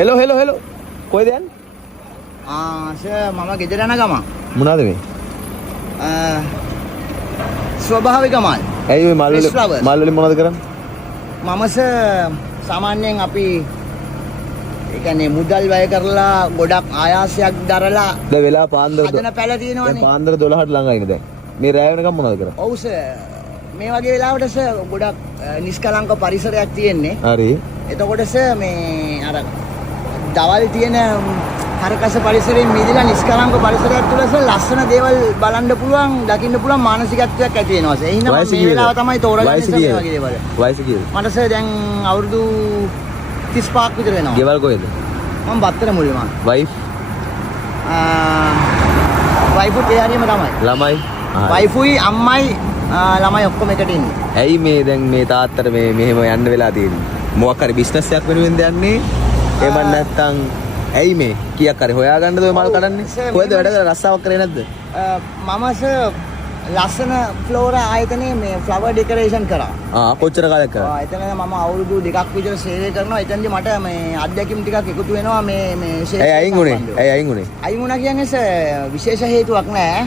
Hello hello hello කොහෙද යන්නේ? Sir මම ගෙදර යන ගමන්. මොනවද මේ? ස්වභාවික මල්. ඇයි ඔය මල් වලින් මොනවද කරන්නේ? මම සර් සාමාන්‍යයෙන් අපි ඒ කියන්නේ මුදල් වැය කරලා ගොඩක් ආයාසයක් දරලා දැන් වෙලා පාන්දර හදන පැල තියෙනවනේ. පාන්දර 12ට ළඟයිනේ දැන්. මේ රැය වෙනකම් මොනවද කරන්නේ? ඔව් සර්. මේ වගේ වෙලාවට සර් ගොඩක් නිෂ්කලංක පරිසරයක් තියෙන්නේ. හරි. එතකොට සර් මේ අර දවල් තියෙන හරකස පරිසරයෙන් මිදලා නිෂ්කලංක පරිසරයක් තුළ සර් ලස්සන දේවල් බලන්න පුළුවන්, දකින්න පුළුවන් මානසිකත්වයක් ඇති වෙනවා සර්. එහෙනම් මේ වෙලාව තමයි තෝරගන්නේ සර් මේ වගේ දේවල්. වයස කීයද? මට සර් දැන් අවුරුදු 35ක් විතර වෙනවා. ගෙවල් කොහෙද? මම බත්තර මුල්ලේ මම. වයිෆ්? වයිෆුත් ඒ හරියම තමයි. ළමයි? වයිෆුයි අම්මයි ළමයි ඔක්කොම එකට ඉන්නේ. ඇයි මේ දැන් මේ තාත්තට මේ මෙහෙම යන්න වෙලා තියෙන්නේ? මොකක් හරි බිස්නස් එකක් වෙනුවෙන්ද යන්නේ? එහෙම නැත්නම් ඇයි මේ කීයක් හරි හොයාගන්නද ඔය මල් කඩන්නේ? කොහෙද වැඩ කරලා රස්සාවක් කරේ නැද්ද? මම සර් ලස්සන ෆ්ලෝරා ආයතනයේ මේ ෆ්ලවර් ඩෙකරේෂන් කරා. කොච්චර කාලයක් කරා? එතන මම අවුරුදු 2ක් විතර සේවය කරනවා. එතනදී මට මේ අත්දැකීම් ටිකක් එකතු වෙනවා මේ ඇයි අයින් උනේ? ඇයි අයින් උනේ? අයින් වුණා කියන්නේ සර් විශේෂ හේතුවක් නෑ.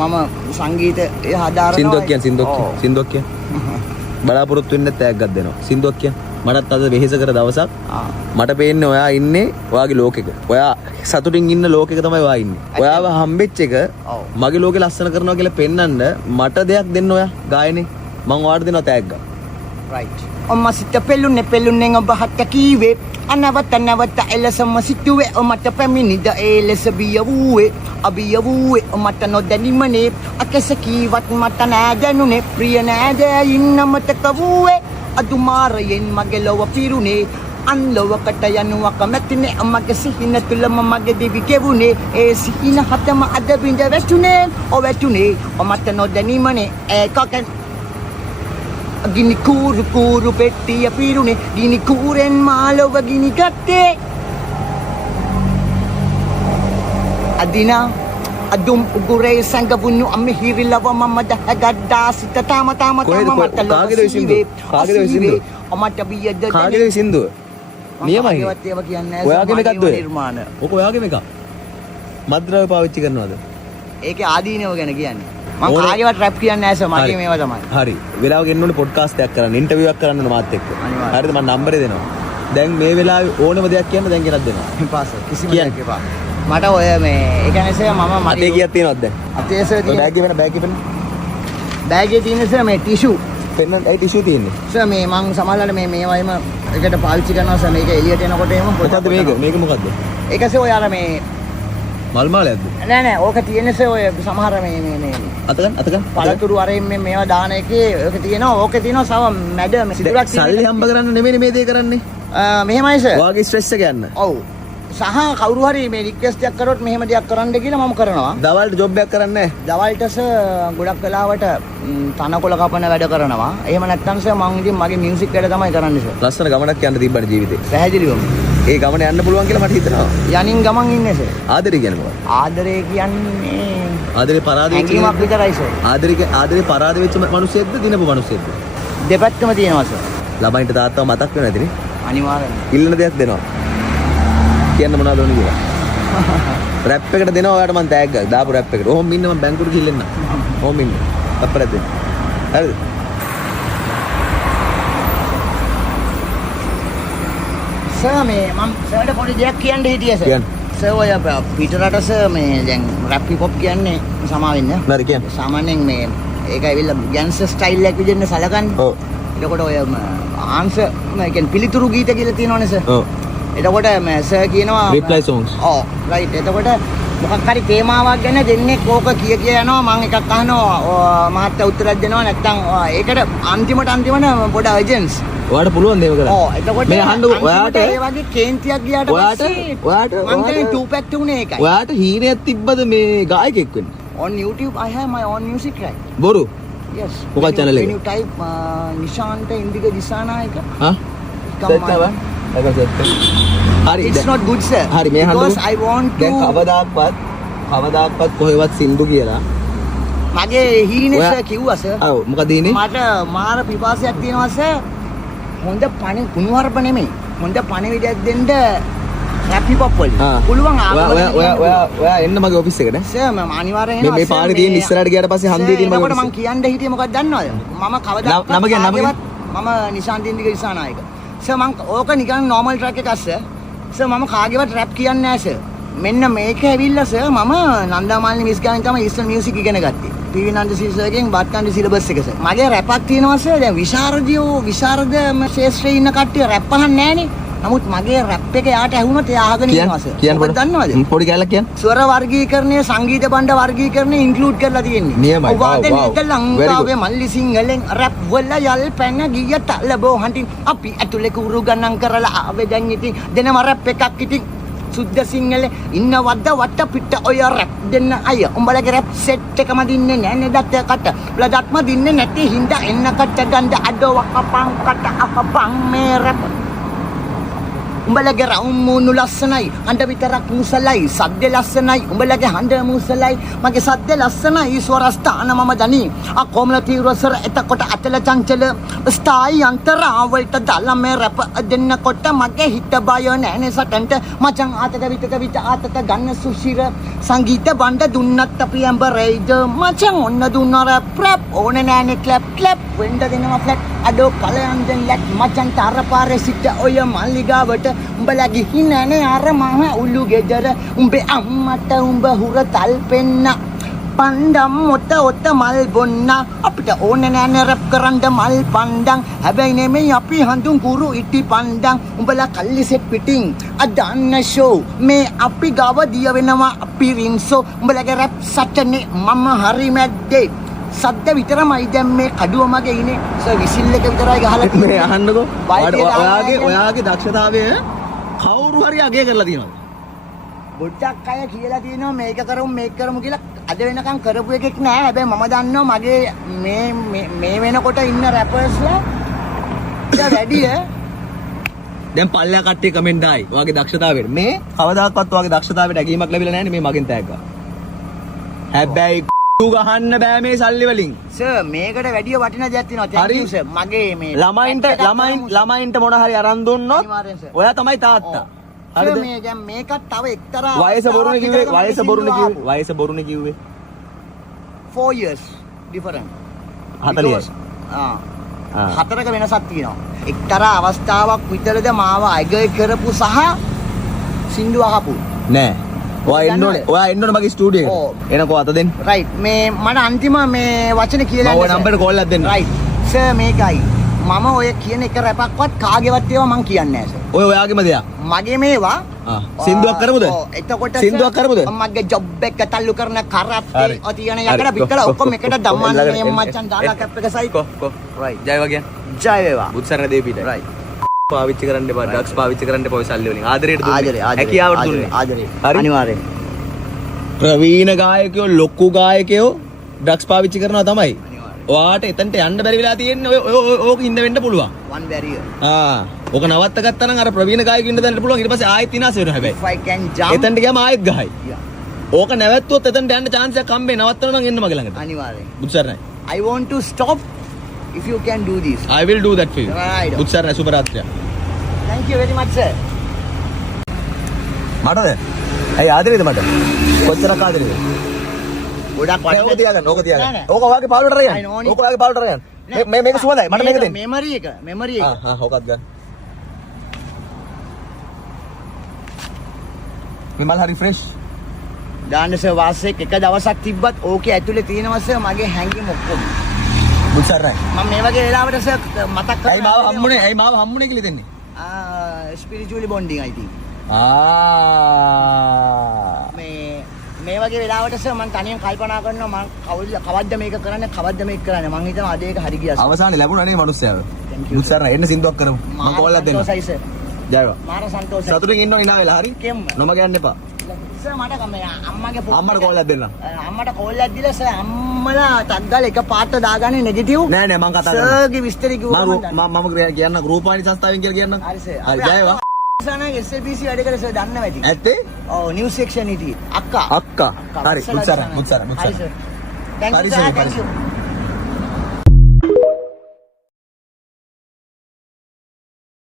මම සංගීතය හදාරනවා. සින්දුවක් කියන්න. බලාපොරොත්තු වෙන්න තෑග්ගක් දෙනවා. සින්දුවක් කියන්න. මටත් අද වෙහෙස කර දවසක් මට පේන්නේ ඔයා ඉන්නේ ඔයාගේ ලෝකෙක. ඔයා සතුටින් ඉන්න ලෝකෙක තමයි ඔයා ඉන්නේ. ඔයාව හම්බෙච්ච එක මගේ ලෝකෙ ලස්සන කරනවා කියලා පෙන්වන්න මට දෙයක් දෙන්න ඔයා ගායනේ. මම ඔයාට දෙනවා තෑග්ගක්. රයිට්. ඔම්ම සිත පෙල්ලුන්නේ ඔබ හට කීවේ අනවත එලසම සිටුවේ ඔමට පැමිණිද ඒ ලෙස බියවුවේ අබියවුවේ ඔමට නොදැනීමනේ අකෙස කීවත් මට නෑ දැනුනේ ප්‍රිය නෑ ඉන්න මතක වූවේ අදුමාරයෙන් මගේ ලොව පිරුණේ අන්ලොවකට යනුවක් මැතිනේ මගේ සිහින තුලම මගේ දිවි ගෙවුනේ ඒ සිහින හතම අද බින්ද වැටුනේ වැටුනේ ඔමට නොදැනීමනේ ඒකකෙන් ගිනි කූරු පෙට්ටිය පිරුණේ ගිනි කූරෙන් මාලොව ගිනි ගත්තේ අදිනා අදුම් උගුරේ සංගවුණු අමිහිරිලව මම දහගද්දා සිත තාම මට කාගේද සින්දුව? ඔමට බියද කාගේද සින්දුව? නියමයි. ඒවත් ඒව කියන්නේ ඔයාගේ එකක්ද ඔය? නිර්මාණ. ඔක ඔයාගේම එකක්. මද්ද්‍රව්‍ය පාවිච්චි කරනවද? ඒකේ ආදීනව ගැන කියන්නේ. මම කාගේවත් රැප් කියන්නේ නැහැ සර්. මගේ මේවා තමයි. හරි. වෙලාවක එන්න ඕනේ පොඩ්කාස්ට් එකක් කරන්න, ඉන්ටර්විව් එකක් කරන්න ඕනේ මාත් එක්ක. හරිද? මම නම්බරේ දෙනවා. දැන් මේ වෙලාවේ ඕනම දෙයක් කියන්න දැන් ගෙනත් දෙනවා. එපා සර්. කිසිම දෙයක් එපා. මට ඔය මේ ඒ කියන්නේ සර් මම අතේ කීයක් තියෙනවද දැන්? අතේ සර් තියෙන බෑග් එකේ බෑග් එකේ තියෙන සර් මේ ටිෂු. පෙන්න ඒ ටිෂු තියෙන්නේ. සර් මේ මං සමහරවිට මේ වයිම එකට පාවිච්චි කරනවා සර් මේක එළියට එනකොට එහෙම මොකද්ද මේක මොකද්ද? ඒක සර් ඔය අර මේ මල් මාලයක්ද? නෑ ඕක තියෙන්නේ සර් ඔය සමහර මේ අතගන් පළතුරු අරින් මේවා දාන එකේ ඕක තියෙනවා ඕකේ තියෙනවා සව මැඩ සිදුරක් සල්ලි හම්බ කරන්න නෙමෙයි මේ දේ කරන්නේ. මෙහෙමයි සර්. ඔයාගේ ස්ට්‍රෙස් එක යන්න. ඔව්. සහ කවුරු හරි මේ රික්වෙස්ට් එකක් කරොත් මෙහෙම දෙයක් කරන්න කියලා මම කරනවා. දවල්ට ජොබ් එකක් කරන්නේ නැහැ. දවල්ට සර් ගොඩක් වෙලාවට තනකොළ කපන වැඩ කරනවා. එහෙම නැත්නම් සර් මම ඉතින් මගේ මියුසික් වැඩ තමයි කරන්නේ සර්. ලස්සන ගමනක් යන්න තිබ්බනේ ජීවිතේ. පැහැදිලිවම. ඒ ගමන යන්න පුළුවන් කියලා මට හිතෙනවා. යනින් ගමන් ඉන්නේ සර්. ආදරේ කියන්නේ මොකක්ද? ආදරේ කියන්නේ ආදරේ පරාද වෙච්ච හැඟීමක් විතරයි සර්. ආදරේ පරාද වෙච්ච මිනිස්සෙක්ද දිනපු මිනිස්සෙක්ද? දෙපැත්තම තියෙනවා සර්. ළමයින්ට තාත්තව මතක් වෙන්නේ නැතිනේ. අනිවාර්යෙන්ම. ඉල්ලන දෙයක් දෙනවා. කියන්න මොනවද ඕනේ කියලා. රැප් එකට දෙනවා ඔයාලට මම තෑග්ගක් දාපු රැප් එකට. ඔහොම ඉන්න මම බැංකුවට ගිහින් එන්න. ඔහොම ඉන්න. අප්පරක් දෙන්න. හරිද? සර් මේ මම සර්ට පොඩි දෙයක් කියන්න හිටියේ සර්. කියන්න. සර් ඔය පිටරට සර් මේ දැන් රැප් හිප් හොප් කියන්නේ සමා වෙන්න. හරි කියන්න. සාමාන්‍යයෙන් මේ ඒක ඇවිල්ලා ගැන්ස්ටර් ස්ටයිල් එකක් විදිහට සලකන්නේ. ඔව්. එතකොට ඔය ආන්සර් කියන්නේ පිළිතුරු ගීත කියලා තියෙනවනේ සර්. ඔව්. එතකොට සර් කියනවා reply songs. ඔව් රයිට්. එතකොට මොකක් හරි තේමාවක් ගැන දෙන්නේ ඕක කිය යනවා මම එකක් අහනවා මහත්තයා උත්තරයක් දෙනවා නැත්නම් ඒකට අන්තිමට පොඩ අර්ජන්ස් ඔයාලට පුළුවන් දේව කරන්න. ඔව් එතකොට මේ අහන්න ඔයාට ඒ වගේ කේන්තියක් ගියාට පස්සේ ඔයාට මම කියන්නේ 2 pack තුනේ ඒකයි. ඔයාට හීනයක් තිබ්බද මේ ගායකයෙක් වෙන්න? on YouTube I have my own music right. බොරු. Yes. මොකක්ද channel එක? When you type Nishantha Indika Dissanayake. හා? search කරනවා. හරි. It's not good sir. හරි මේ අහන්න. Because I want to දැන් කවදාක්වත් කොහෙවත් සින්දු කියලා මගේ හීනේ සර් කිව්වා සර්. ඔව් මොකද හීනේ? මට මාර පිපාසයක් තියෙනවා සර්. හොඳ පණ කුණුහරුප නෙමෙයි. හොඳ පණිවිඩයක් දෙන්න රැප් හිප් හොප් වලින්. ආ. පුළුවන් ඔයා එන්න මගේ ඔෆිස් එකට නේ. සර් මම අනිවාර්යෙන් මේ පාරේ තියෙන ඉස්සරහට ගියාට පස්සේ හන්දියේ තියෙන මගේ මම කියන්න හිටියේ මොකක්ද දන්නවද? මම කවදාවත් නම කියන්න. මම නිශාන්ත ඉන්දික දිසානායක. සර් මම ඕක නිකන් normal track එකක් සර්. සර් මම කාගේවත් රැප් කියන්නේ නැහැ සර්. මෙන්න මේක ඇවිල්ලා සර් මම නන්දාමාලිනී මිස් ගානේ තමයි ඉස්සල් මියුසික් ඉගෙන ගත්තේ. පීවි නන්දසිරි සර්ගෙන් බත්කන්ඩි සිලබස් එක සර්. මගේ රැපක් තියෙනවා සර්. දැන් විශාරද ශේෂ්ත්‍රයේ ඉන්න කට්ටිය රැප් අහන්නේ නැහනේ. නමුත් මගේ රැප් එක යාට ඇහුනොත් එයා අහගෙන ඉන්නවා සර්. ඔබ දන්නවද? පොඩි කැලක් කියන්න. ස්වර වර්ගීකරණය සංගීත බණ්ඩ වර්ගීකරණය ඉන්ක්ලූඩ් කරලා තියෙන්නේ. නියමයි. වාදනයේද ලංකාවේ මල්ලි සිංහලෙන් රැප් වල යල් පැන ගිය තලබෝ හන්ටින් අපි ඇතුලේ කුරු ගණන් කරලා ආවේ දැන් ඉතින් දෙනම රැප් එකක් ඉතින් සුද්ධ සිංහල ඉන්නවද්ද වට පිට ඔය රැප් දෙන්න අය උඹලගේ රැප් සෙට් එකම දින්නේ නැහැ නේද කට බ්ලඩත්ම දින්නේ නැති හින්දා එන්නකට ගඳ අඩෝ අපං කට අපං මේ රැප් උඹලගේ රවුමුණු ලස්සනයි හඬ විතරක් මුසලයි සද්ද ලස්සනයි උඹලගේ හඬ මුසලයි මගේ සද්ද ලස්සනයි ස්වරස්ථාන මම දනි කොමල තීව්‍රසර එතකොට අතල චංචල ස්ථායි අන්තරාවලට දාලා මේ රැප දෙන්නකොට මගේ හිත බය නැනේ සටන්ට මචං ආතක විත ආතක ගන්න සුශිර සංගීත බණ්ඩ දුන්නත් අපි ඇඹරයිද මචං ඔන්න දුන්න රැප් ඕනේ නෑනේ ක්ලැප් වෙන්න දෙනවා ෆ්ලැට් අඩෝ ඵලයන් දෙන් ලැට් මචං තර පාරේ සිට ඔය මල්ලිගාවට උඹලා ගිහින් නැනේ අර මහ උළු ගෙදර උඹේ අම්මට උඹ හුර තල් පෙන්න පණ්ඩම් ඔත මල් බොන්න අපිට ඕනේ නෑනේ රැප් කරන්න මල් පණ්ඩම් හැබැයි නෙමෙයි අපි හඳුන් කුරු ඉටි පණ්ඩම් උඹලා කල්ලි සෙට් පිටින් අදන්න ෂෝ මේ අපි ගාව දිය වෙනවා අපි රින්සෝ උඹලගේ රැප් සටනේ මම හරි මැද්දේ සද්ද විතරමයි දැන් මේ කඩුව මගේ ඉන්නේ සර් විසිල් එක විතරයි ගහලා තියෙන්නේ මේ අහන්නකෝ ඔයාගේ දක්ෂතාවය කවුරු හරි අගය කරලා තියෙනවද පොඩ්ඩක් අය කියලා තියෙනවා මේක කරමු කියලා අද වෙනකන් කරපු එකෙක් නෑ හැබැයි මම දන්නවා මගේ මේ වෙනකොට ඉන්න රැපර්ස්ලා වැඩිය දැන් පල්ලෙහා කට්ටිය කමෙන්ට් ආයි ඔයාගේ දක්ෂතාවයට මේ කවදාකවත් ඔයාගේ දක්ෂතාවයට ඇගීමක් ලැබිලා නැහැ නේ මේ මගෙන් තෑග්ගා හැබැයි ගහන්න බෑ මේ සල්ලි වලින් සර් මේකට වැඩිය වටින දෙයක් තියෙනවා thank you sir මගේ මේ ළමයින්ට මොන හරි අරන් දුන්නොත් ඔයා තමයි තාත්තා හරිද මේ දැන් මේකත් තව එක්තරා වයස බොරුනේ කිව්වේ 4 years different 40යි හතරක වෙනසක් තියෙනවා එක්තරා අවස්ථාවක් විතරද මාව අගය කරපු සහ සින්දු අහපු නෑ ඔයා එන්න ඕනේ මගේ ස්ටුඩියෝ එකට එනකෝ අත දෙන්න රයිට් මේ මට අන්තිම මේ වචන කියලා මම නම්බර් කෝල් එකක් දෙන්න රයිට් සර් මේකයි මම ඔය කියන එක රැපක්වත් කාගේවත් ඒවා මං කියන්නේ නැහැ සර් ඔය ඔයාගේම දෙයක් මගේ මේවා සින්දුවක් කරමුද එතකොට සින්දුවක් කරමුද මගේ ජොබ් එක තල්ලු කරන කරත්තේ ඔතියන යකඩ පිටල ඔක්කොම එකට දම්මන්නේ මචං දාලා කැප් එක සයි කො රයිට් ජය වගේ ජය වේවා බුත්සරණ දෙවිපිට රයිට් පාවිච්චි කරන්න එපා ඩ්‍රග්ස් පාවිච්චි කරන්න එපා ඔය සල්ලි වලින් ආදරයට දුන්නේ හැකියාවට දුන්නේ ආදරේ අනිවාර්යෙන් ප්‍රවීණ ගායකයෝ ලොකු ගායකයෝ ඩ්‍රග්ස් පාවිච්චි කරනවා තමයි ඔයාට එතනට යන්න බැරි වෙලා තියෙන්නේ ඕක ඉන්න වෙන්න පුළුවන් one barrier ඕක නවත්ත ගත්තා නම් අර ප්‍රවීණ ගායකයෝ ඉන්න දෙන්න පුළුවන් ඊට පස්සේ ආයෙත් විනාශ වෙනවා හැබැයි if I can jump එතනට ගියාම ආයෙත් ගහයි ඕක නැවැත්තුවොත් එතනට යන්න chance එකක් හම්බෙන්නේ නවත්තනවා නම් එන්න මගේ ළඟට අනිවාර්යෙන් බුත්සරණයි I want to stop if you can do this I will do that for you right බුත්සරණයි සුබ රාත්‍රියක් thank you very much sir මටද ඇයි ආදරේද මට කොච්චරක් ආදරේද ගොඩක් ඕක තියාගන්න ඕක ඔයාගේ පාළුවට අරගෙන ඕක ඔයාගේ පාළුවට අරගෙන මේක සුවඳයි මට මේක දෙන්න මෙමරි එක ඕකත් ගන්න මේ මල් හරි ෆ්‍රෙෂ් දාන්න සර් වාසෙක් එක දවසක් තිබ්බත් ඕකේ ඇතුලේ තියෙනවා සර් මගේ හැංගීම් ඔක්කොම බුත්සරණයි මම මේ වගේ වෙලාවට සර් මතක් කරලා ඇයි මාව හම්බුනේ කියලා දෙන්නේ ස්පිරිචුවලි බොන්ඩින් I think මේ වගේ වෙලාවට සර් මම තනියෙන් කල්පනා කරනවා මම කවද්ද මේක කරන්නේ මම හිතනවා අද ඒක හරි ගියා අවසානයේ ලැබුණා නේ මිනිස්සයාව බුත්සරණ එන්න සින්දුවක් කරමු මම කෝල් එකක් දෙන්න සන්තෝෂයි සර් ජයවා මාර සන්තෝෂයි සතුටින් ඉන්න ඕනේ නා වෙලා හරි කෙම්ම නොම ගන්න එපා සර් මට කමේ අම්මට කෝල් එකක් දෙන්න අම්මට කෝල් එකක් දීලා සර් අම්මලා ටක් ගාලා එක පාට දාගන්නේ නෙගටිව් නෑ මම කතා කරනවා සර්ගේ විස්තර කිව්වා මම කියන්න රූපවාහිනී සංස්ථාවෙන් කියලා කියන්න හරි සර් හරි ජයවා සනගේ SLPC වැඩ කරලා සර් දන්නවා ඇති ඇත්තේ ඔව් නිවුස් සෙක්ෂන් හිටියේ අක්කා හරි මුත්සරණ හරි සර් thank you